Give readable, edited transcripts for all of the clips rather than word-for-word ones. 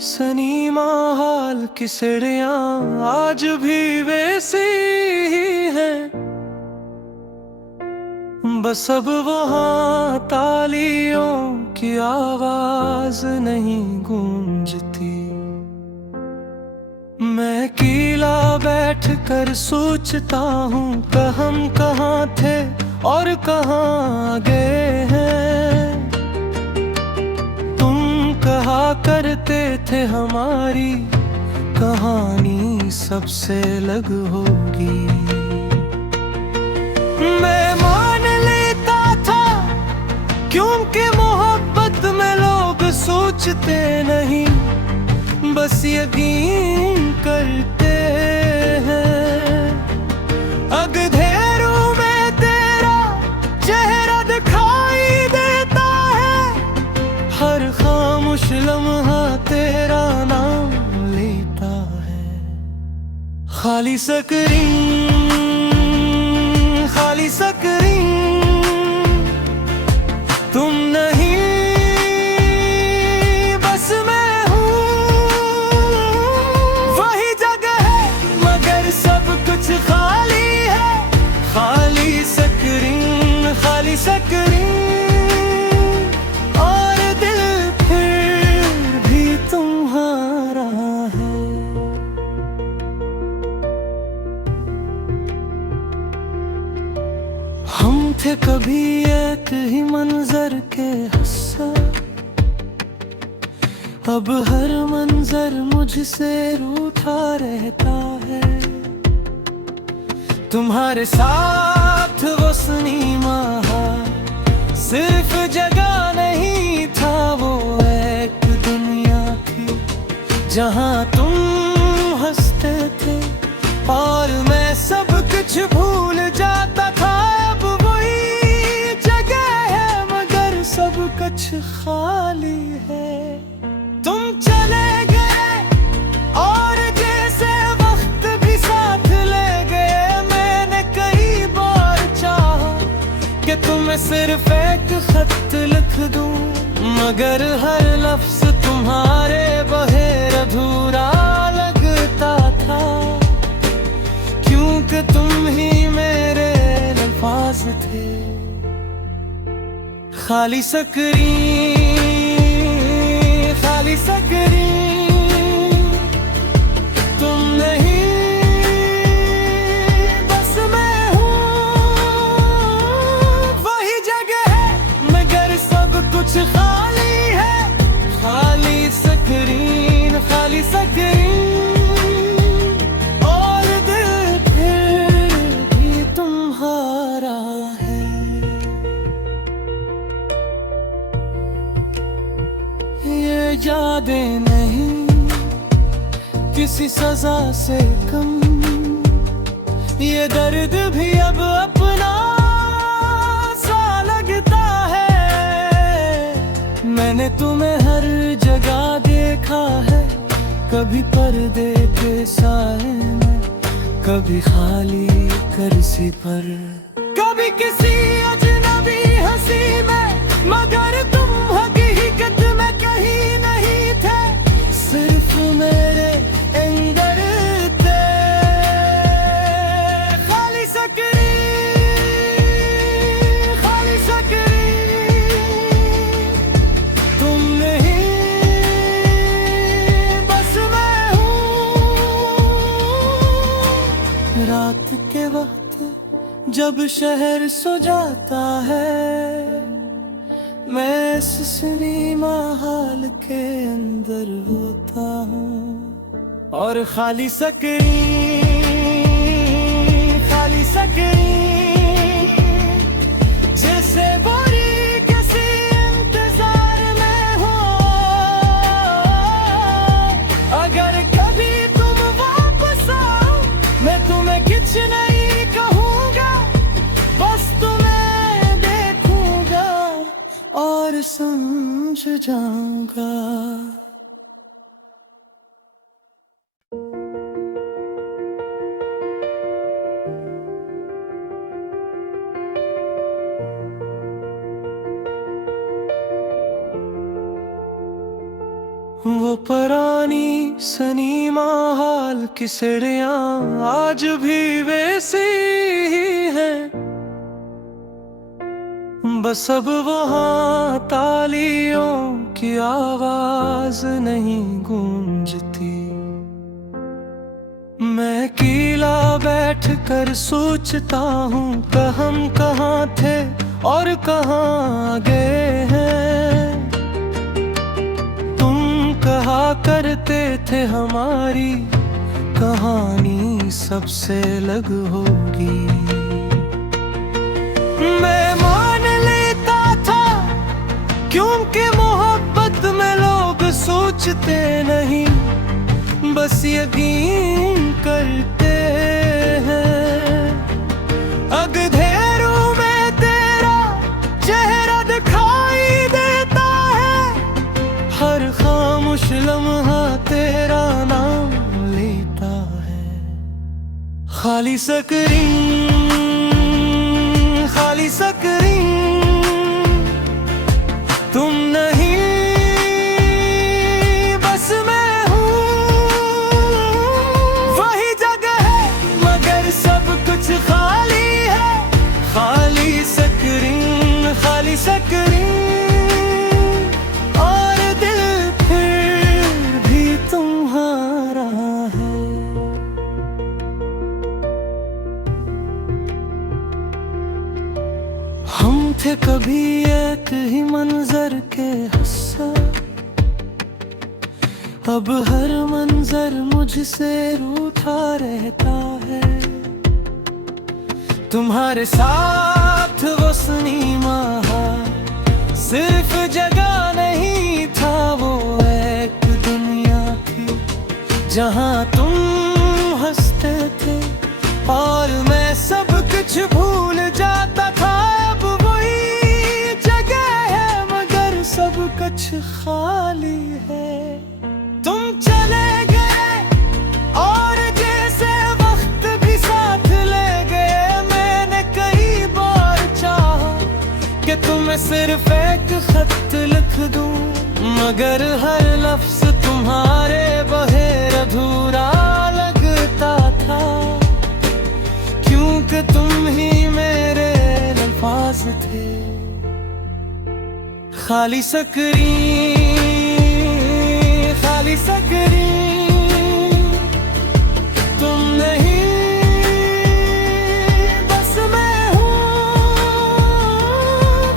सनीमा हाल की सीढ़ियां आज भी वैसी ही हैं, बस अब वहाँ तालियों की आवाज नहीं गूंजती। मैं अकेला बैठ कर सोचता हूँ हम कहाँ थे और कहाँ गए हैं। तुम कहा करते थे हमारी कहानी सबसे अलग होगी। मैं मान लेता था क्योंकि मोहब्बत में लोग सोचते नहीं, बस यकीन करते हैं। अंधेरों में तेरा चेहरा दिखाई देता है, हर खामोश लम्हा तेरा नाम लेता है। खाली स्क्रीन, खाली स्क्रीन, तुम नहीं बस मैं हूँ। वही जगह है मगर सब कुछ खाली है। खाली स्क्रीन, खाली स्क्रीन, और दिल फिर भी तुम्हारा है। हम थे कभी एक ही मंजर के हिस्सा, अब हर मंजर मुझसे रूठा रहता है। तुम्हारे साथ वो सनीमा सिर्फ जगह नहीं था, वो एक दुनिया थी जहाँ तुम हंसते थे और मैं सब कुछ भूल जाता था। अब वही जगह है मगर सब कुछ खाली है। तुम चले गए और जैसे वक्त भी साथ ले गए। मैंने कई बार चाहा कि तुम्हें सिर्फ एक खत लिख दूं, मगर हर लफ्ज तुम्हारे बगैर अधूरा लगता था, क्योंकि तुम ही मेरे अल्फाज थे। खाली स्क्रीन, खाली स्क्रीन, तुम नहीं बस मैं हूँ। वही जगह है मगर सब कुछ खाली है। खाली स्क्रीन, खाली स्क्रीन, और दिल फिर भी तुम्हारा है। ये यादें नहीं किसी सजा से कम, ये दर्द भी अब अपना सा लगता है। मैंने तुम्हें हर जगह देखा है, कभी पर्दे के साए में, कभी खाली कुर्सी पर, कभी किसी अजनबी हंसी में, मगर तुम हकीकत में कहीं नहीं थे, सिर्फ मेरे अंदर थे। खाली स्क्रीन, खाली स्क्रीन, तुम नहीं बस मैं हूँ। रात के वक्त जब शहर सो जाता है, मैं इस सिनेमा हॉल के अंदर होता हूँ। और खाली स्क्रीन, खाली स्क्रीन, जैसे बुरी किसी इंतजार में हो। अगर कभी तुम वापस आओ, मैं तुम्हें कुछ नहीं कहूँगा, बस तुम्हें देखूंगा और समझ जाऊंगा। वो पराया सनी सनी माहौल की सीढ़ियां आज भी वैसी ही हैं, बस अब वहाँ तालियों की आवाज नहीं गूंजती। मैं अकेला बैठ कर सोचता हूँ हम कहाँ थे और कहाँ गए हैं। तुम कहा करते थे हमारी कहानी सबसे अलग होगी। मैं मान लेता था क्योंकि मोहब्बत में लोग सोचते नहीं, बस यकीन करते हैं। अंधेरों में तेरा चेहरा दिखाई देता है, हर खामोश लम्हा तेरा नाम लेता है। खाली स्क्रीन खाली स्क्रीन, तुम नहीं बस मैं हूँ। वही जगह है मगर सब कुछ खाली है। खाली स्क्रीन खाली स्क्रीन, और दिल फिर भी तुम्हारा है। हम थे कभी एक ही मंजर के हिस्सा, अब हर मंजर मुझसे रूठा रहता है। तुम्हारे साथ वो सिनेमा सिर्फ जगह नहीं था, वो एक दुनिया थी जहां तुम हंसते थे और मैं सब कुछ भूल जाता था। अब वही जगह है मगर सब कुछ खाली है। तुम चले गए और जैसे वक्त भी साथ ले गए। मैंने कई बार चाहा कि तुम्हें सिर्फ एक खत लिख दूं, मगर हर लफ्ज तुम्हारे बगैर अधूरा लगता था, क्योंकि तुम ही मेरे अल्फाज थे। खाली स्क्रीन खाली स्क्रीन, तुम नहीं बस मैं हूँ।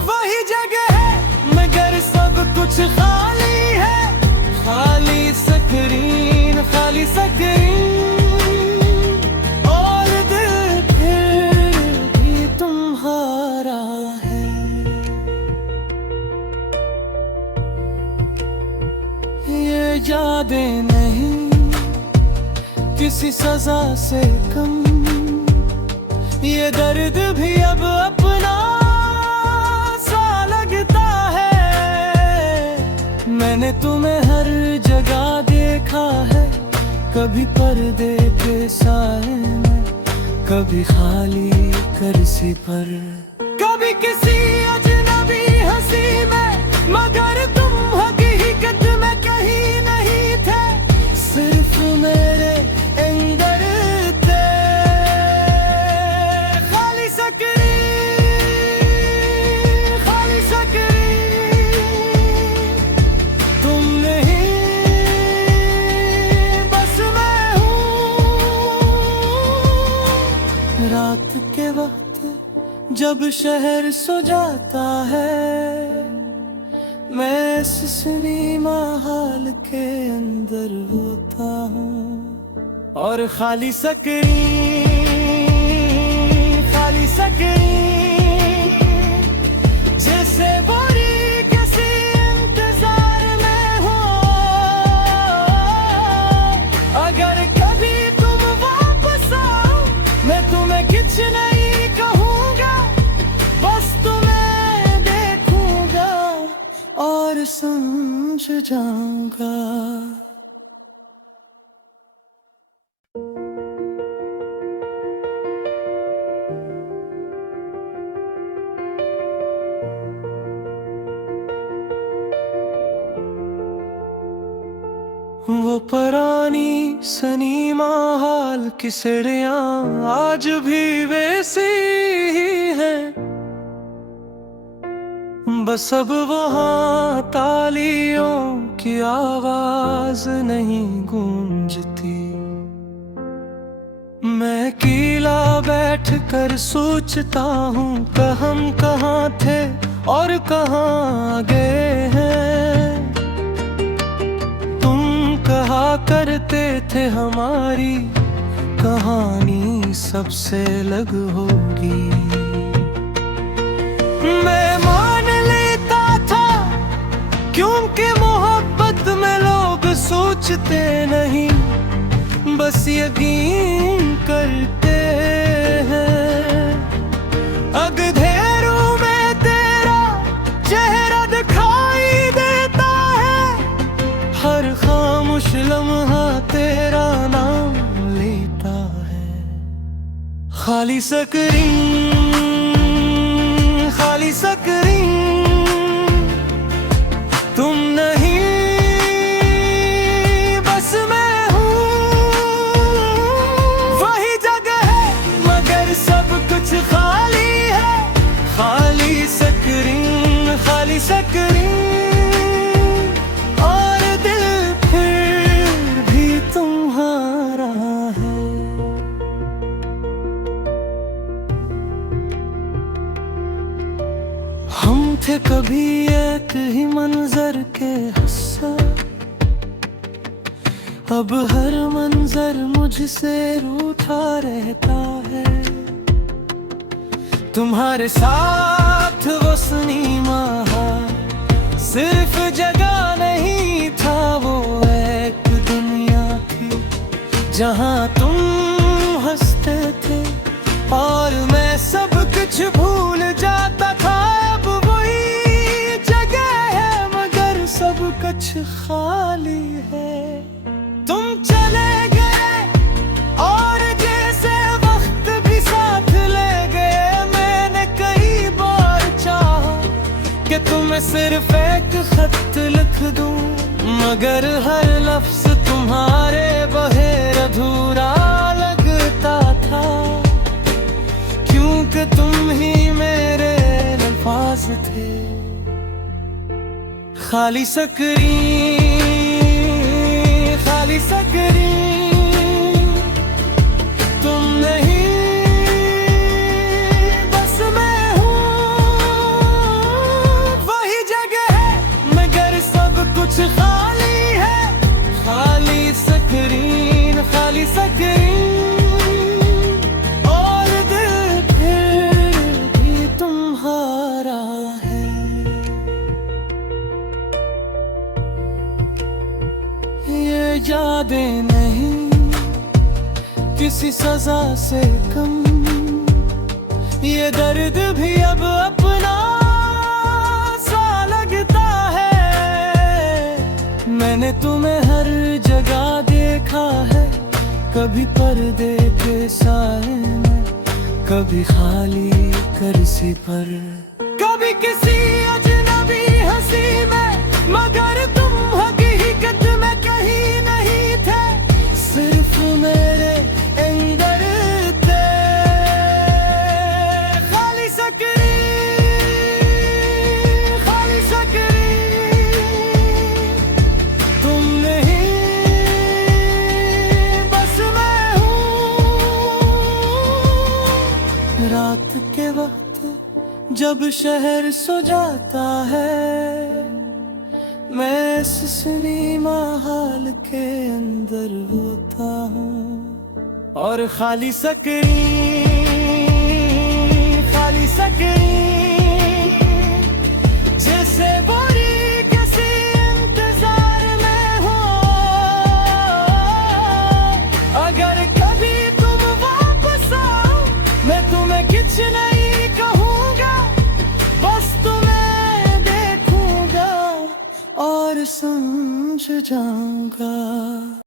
वही जगह है मगर सब कुछ खाली है। खाली स्क्रीन खाली स्क्रीन, और दिल फिर भी तुम्हारा है। ये यादें नहीं किसी सजा से कम, ये दर्द भी अब अपना सा लगता है। मैंने तुम्हें हर जगह देखा है, कभी पर्दे के साए में, कभी खाली कुर्सी पर, कभी किसी अजनबी हंसी में, मगर तुम हकीकत में कहीं नहीं थे, सिर्फ मेरे अंदर थे। खाली स्क्रीन खाली स्क्रीन, तुम नहीं बस मैं हूँ। रात के वक्त जब शहर सो जाता है, मैं इस सिनेमा हॉल के अंदर होता हूँ, और खाली स्क्रीन जैसे बुरी किसी इंतजार में हो। अगर कभी तुम वापस आओ, मैं तुम्हें कुछ नहीं कहूँगा, बस तुम्हें देखूंगा और समझ जाऊंगा। वो पुरानी सनीमा हाल की सीढ़ियां आज भी वैसी ही हैं, बस अब वहाँ तालियों की आवाज नहीं गूंजती। मैं अकेला बैठ कर सोचता हूँ हम कहाँ थे और कहाँ गए हैं। तुम कहा करते थे हमारी कहानी सबसे अलग होगी। मैं मान लेता था क्योंकि मोहब्बत में लोग सोचते नहीं, बस यकीन करते हैं। अंधेरों में तेरा चेहरा दिखाई देता है, हर खामोश लम्हा तेरा नाम लेता है। खाली स्क्रीन, खाली स्क्रीन, तुम नहीं बस मैं हूँ। वही जगह है मगर सब कुछ खाली है। खाली स्क्रीन, खाली स्क्रीन, और दिल फिर भी तुम्हारा है। हम थे कभी एक ही मंजर के हिस्सा, अब हर मंजर मुझसे रूठा रहता है। तुम्हारे साथ वो सनीमा सिर्फ जगह नहीं था, वो एक दुनिया थी जहाँ तुम हंसते थे और मैं सब कुछ भूल जाता था। अब वही जगह है मगर सब कुछ खाली है। तुम चले गए और जैसे वक्त भी साथ ले गए। मैंने कई बार चाहा कि तुम्हें सिर्फ एक खत लिख दूं, मगर हर लफ्ज तुम्हारे बगैर अधूरा लगता था, क्योंकि तुम ही मेरे अल्फाज थे। खाली स्क्रीन, खाली स्क्रीन, तुम नहीं बस मैं हूँ। वही जगह है मगर सब कुछ खाली है। खाली स्क्रीन, खाली स्क्रीन, और दिल फिर भी तुम्हारा है। ये यादें नहीं किसी सजा से कम, ये दर्द भी अब अपना सा लगता है। मैंने तुम्हें हर जगह देखा है, कभी पर्दे के साए में, कभी खाली कुर्सी पर, कभी किसी अजनबी हंसी में, मगर तुम हकीकत में कहीं नहीं थे, सिर्फ मेरे अंदर थे। खाली स्क्रीन, खाली स्क्रीन, तुम नहीं बस मैं हूँ। रात के वक्त जब शहर सो जाता है, मैं इस सिनेमा हॉल के अंदर होता हूँ, और खाली स्क्रीन, खाली स्क्रीन, जैसे बुरी किसी इंतजार में हो। अगर कभी तुम वापस आओ, मैं तुम्हें कुछ नहीं कहूँगा, बस तुम्हें देखूँगा और समझ जाऊँगा।